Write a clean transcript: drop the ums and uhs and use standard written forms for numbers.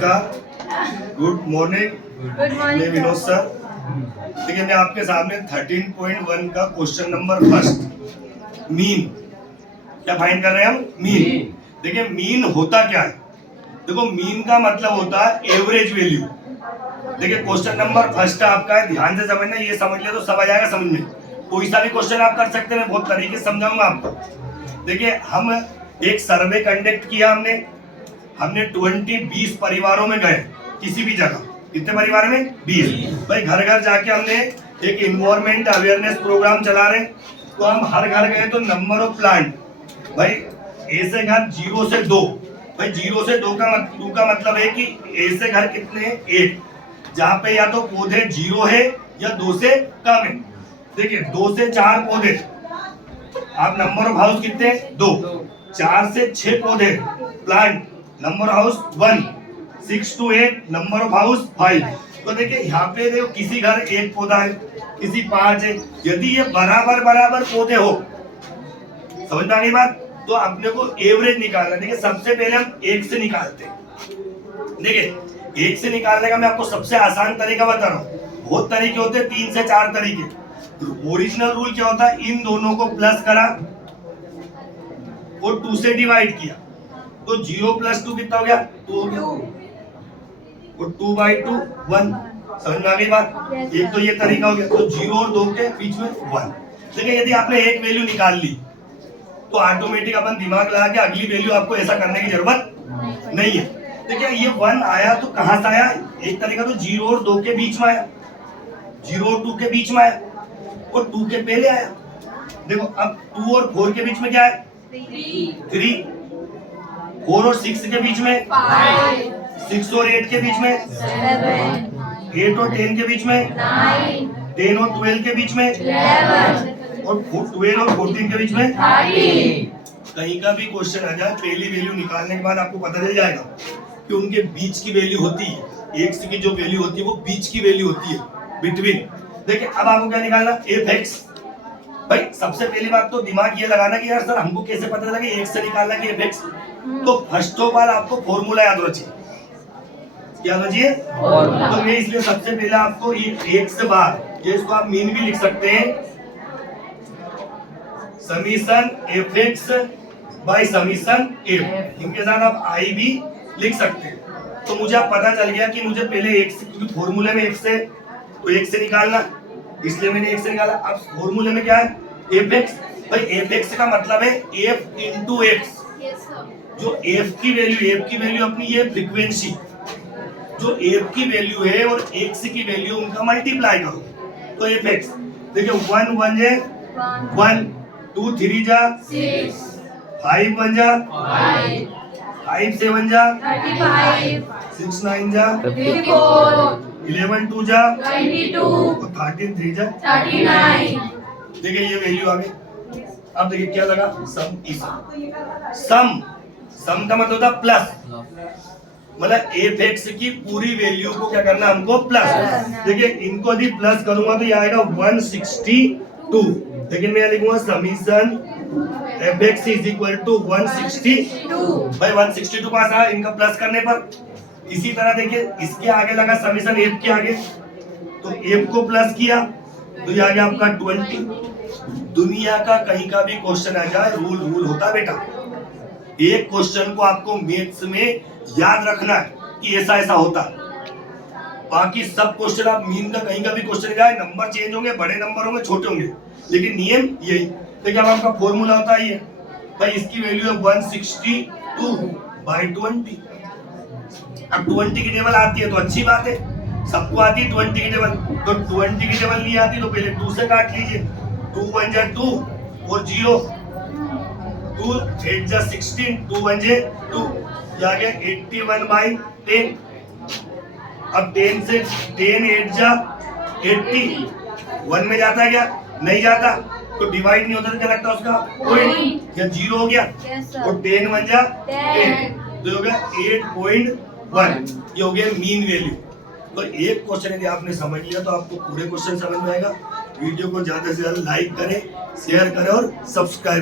Good morning. मैं Vinod sir. देखिए मैं आपके सामने 13.1 का क्वेश्चन नंबर फर्स्ट मीन क्या फाइंड कर रहे हैं हम। मीन। देखिए मीन होता क्या है। देखो मीन का मतलब होता है एवरेज वैल्यू। देखिए क्वेश्चन नंबर फर्स्ट आपका है, ध्यान से समझना, ये समझ ले तो सब आ जाएगा समझ में। कोई सा भी क्वेश्चन आप कर सकते हैं, मैं बहुत तरीके से समझाऊंगा आपको। देखिए हम एक सर्वे कंडक्ट किया हमने 20 परिवारों में गए, किसी भी जगह। कितने परिवार में? 20। भाई घर घर जाके हमने एक इन्वायरमेंट अवेयरनेस प्रोग्राम चला रहे। तो हम हर घर गए तो नंबर ऑफ प्लांट, भाई ए से घर 0 से 2, भाई 0 से 2 का मतलब है कि ए से घर कितने हैं? 1, जहाँ पे या तो पौधे 0 है या 2 से कम है। देखिए 2 से 4 पौधे, आप नंबर ऑफ हाउस कितने? 2। 4 से 6 पौधे plant, number house 1। 6 to 8 number of house 5। तो देखिए यहाँ पे देखो किसी घर 1 पौधा है, किसी 5 है। यदि ये बराबर बराबर पौधे हो, समझ में आ गई बात, तो अपने को एवरेज निकालना। देखिए सबसे पहले हम 1 से निकालते हैं। देखिए 1 से निकालने का मैं आपको सबसे आसान तरीका बता रहा हूँ। बहुत तरीके होते हैं, 3 से 4 तरीके। ओरिजिनल रूल क्या होता है? इन दोनों को प्लस करा और 2 से डिवाइड किया, तो 0 + 2 कितना हो गया? 2 और 2/2 1। समझ में आ गई बात। एक तो ये तरीका हो गया। तो 0 और 2 के बीच में 1। देखिए यदि आपने एक वैल्यू निकाल ली तो ऑटोमेटिक अपन दिमाग लगा के अगली वैल्यू आपको ऐसा करने की जरूरत नहीं है। देखिए ये 1 आया तो कहां से आया? एक तरीका तो 0 और 2 के बीच में आया, 0 और 2 के बीच में आया, और 2 के पहले आया। देखो अब 2 और 4 के बीच में क्या है? 3। 4 और 6 के बीच में 5। 6 और 8 के बीच में 7। 8 और 10 के बीच में 9। 10 और 12 के बीच में 11। और 12 और 14 के बीच में 13। कहीं का भी क्वेश्चन आ जाए, पहली वैल्यू निकालने के बाद आपको पता चल जाएगा कि उनके बीच की वैल्यू होती है। एक्स की जो वैल्यू होती है वो बीच की वैल्यू होती है, बिटवीन। देखिए अब आपको क्या निकालना? f(x). भाई सबसे पहली बात तो दिमाग ये लगाना कि यार सर हमको कैसे पता चला कि 1 से निकालना कि f(x)। तो फर्स्ट ऑफ ऑल आपको फॉर्मूला याद रखिए। क्या रखिए? तो मैं इसलिए सबसे पहले आपको ये 1 से बाहर, ये इसको आप मीन भी लिख सकते हैं, summation f(x) bye summation f। इनके साथ आप i भी लिख सकते हैं। तो मुझे अब पता चल गया कि मुझे पहले 1 से, क्योंकि फॉर्मूले में 1 से, तो 1 से निकालना, इसलिए मैंने 1 से निकाला। अब फॉर्मूले में क्या है? f(x). भाई f(x) का मतलब है f into x। जो f की वैल्यू अपनी ये फ्रीक्वेंसी, जो f की वैल्यू है और x की वैल्यू उनका मल्टीप्लाई करो, तो f(x). देखिए 1 1 जे 1, 2 3 जा 6, 5 1 जा 5, 5 7 जा 35, 6 9 जा 54, 11 2 जा 22 और 13 3 जा 39। देखिए ये वैल्यू आ गई। अब देखिए क्या लगा? सम का मतलब होता प्लस, मतलब f(x) की पूरी वैल्यू को क्या करना हमको? प्लस। देखिए इनको यदि प्लस करूंगा तो ये आएगा 162। लेकिन मैं लिखूंगा समीशन f(x) = 162। भाई 162 पास आया इनका प्लस करने पर। इसी तरह देखिए इसके आगे लगा समीशन f के आगे, तो f को प्लस किया तो ये आ गया आपका 20। दुनिया का कहीं का भी क्वेश्चन आ जाए, रूल होता बेटा। एक क्वेश्चन को आपको मैथ्स में याद रखना है कि ऐसा ऐसा होता है। बाकी सब क्वेश्चन आप मीन का कहीं का भी क्वेश्चन जाए, नंबर चेंज होंगे, बड़े नंबर होंगे, छोटे होंगे, लेकिन नियम यही। देखिए अब आपका फॉर्मूला होता है ये, भाई इसकी वैल्यू है 162/20। अब 20 की टेबल आती है तो अच्छी बात है, सबको आती है 20 की टेबल। तो 20 की टेबल नहीं आती तो पहले 2 से काट लीजिए। 2 1 जा 2 और 0, 2 8 जा 16, 2 1 जा 2, ये आ गया 81/10। अब 10 से 10 8 जा 80, 1 में जाता है क्या? नहीं जाता, तो डिवाइड नहीं होता तो क्या लगता है उसका? पॉइंट, या 0 हो गया। और 10 1 जा 10, तो हो गया 8.1। ये हो गया मीन वैल्यू। तो एक क्वेश्चन यदि आपने समझ लिया तो आपको पूरे क्वेश्चन समझ में आएगा। वीडियो को ज्यादा से ज्यादा लाइक करें, शेयर करें और सब्सक्राइब